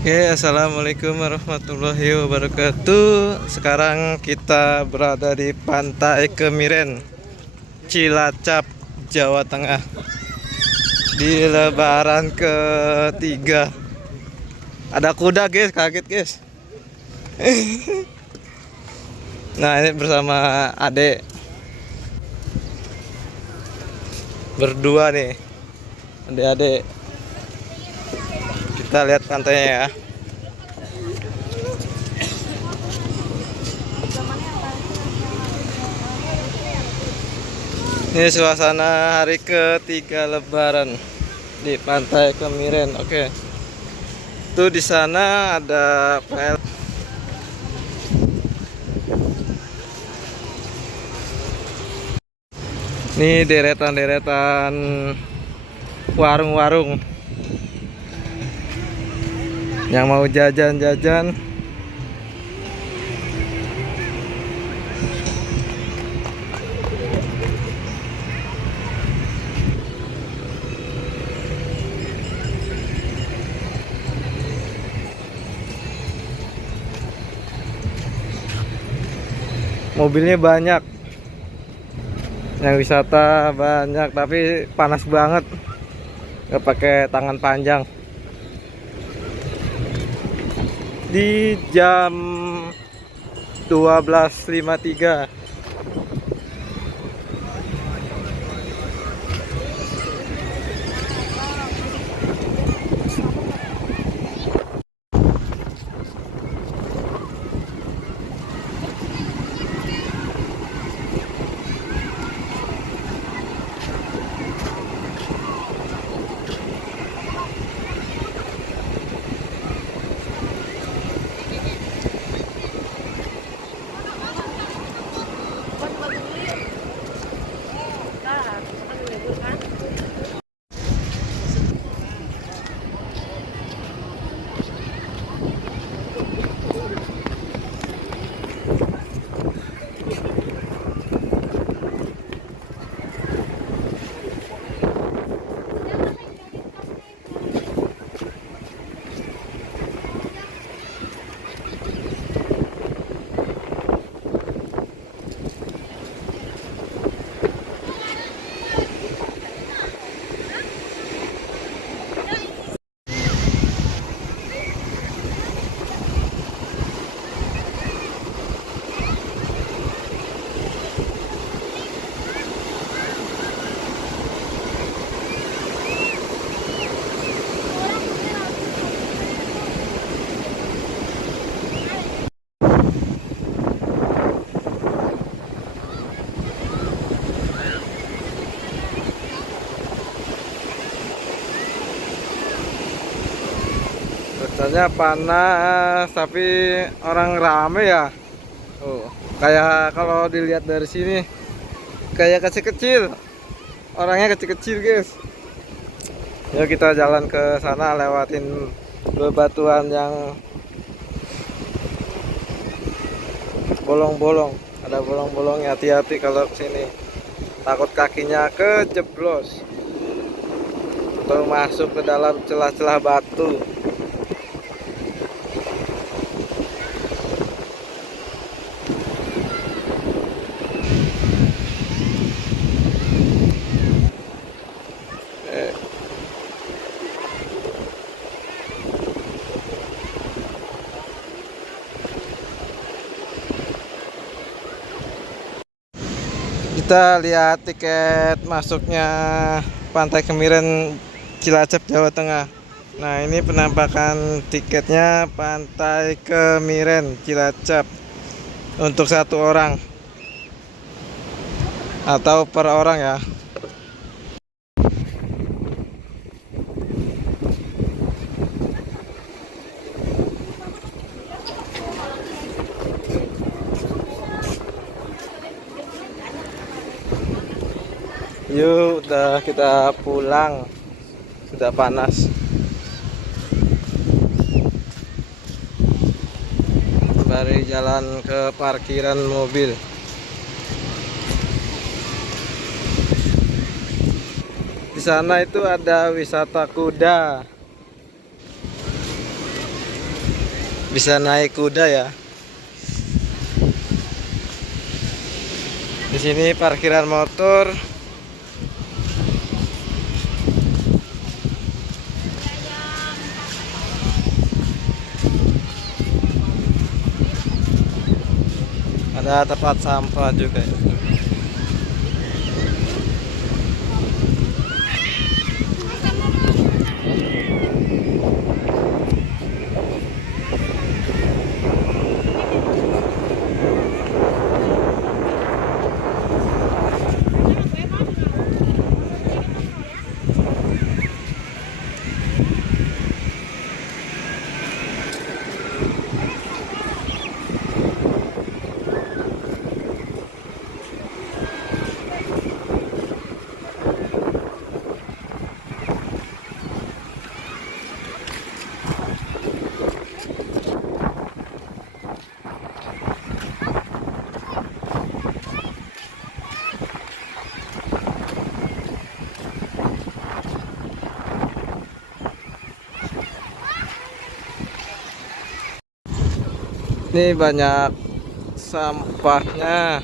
Oke, assalamualaikum warahmatullahi wabarakatuh. Sekarang kita berada di Pantai Kemiren, Cilacap, Jawa Tengah. Di Lebaran ketiga. Ada kuda, guys. Kaget, guys. Nah, ini bersama adek berdua nih, adik-adik. Kita lihat pantainya ya. Ini suasana hari ketiga Lebaran di Pantai Kemiren. Oke. Tuh di sana ada PL. Ini deretan-deretan warung-warung yang mau jajan-jajan. Mobilnya banyak, yang wisata banyak, tapi panas banget, nggak pakai tangan panjang. Di jam 12.53. Rasanya panas, tapi orang rame ya. Oh, kayak kalau dilihat dari sini, kayak kecil-kecil. Orangnya kecil-kecil, guys. Yuk kita jalan ke sana, lewatin bebatuan yang bolong-bolong. Ada bolong-bolongnya, hati-hati kalau kesini. Takut kakinya kejeblos atau masuk ke dalam celah-celah batu. Kita lihat tiket masuknya Pantai Kemiren, Cilacap, Jawa Tengah. Nah, ini penampakan tiketnya Pantai Kemiren, Cilacap untuk satu orang atau per orang ya. Yuk, udah kita pulang. Sudah panas. Sembari jalan ke parkiran mobil. Di sana itu ada wisata kuda. Bisa naik kuda ya. Di sini parkiran motor. Ada tempat sampah juga ya. Ini banyak sampahnya.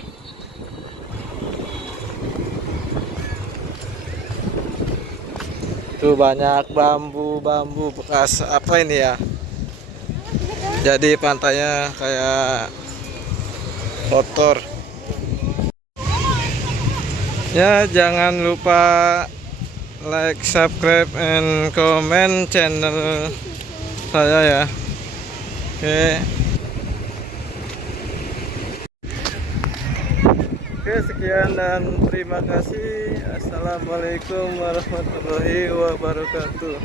Tuh banyak bambu-bambu bekas apa ini ya? Jadi pantainya kayak kotor. Ya, jangan lupa like, subscribe, and comment channel saya ya. Oke. Oke, sekian dan terima kasih. Assalamualaikum warahmatullahi wabarakatuh.